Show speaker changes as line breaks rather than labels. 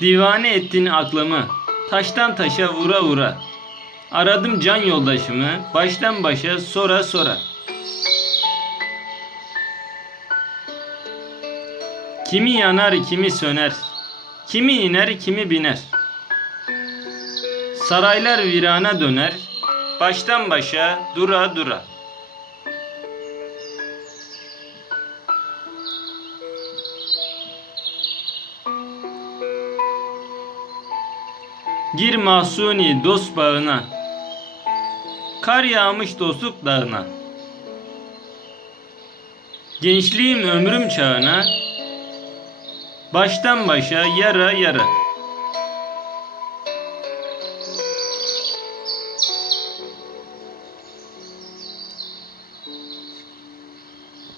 Divane ettin aklımı, taştan taşa vura vura. Aradım can yoldaşımı, baştan başa sora sora. Kimi yanar, kimi söner. Kimi iner, kimi biner. Saraylar virana döner, baştan başa dura dura. Gir mahsuni dost bağına. Kar yağmış dostluk dağına. Gençliğim ömrüm çağına. Baştan başa yara yara.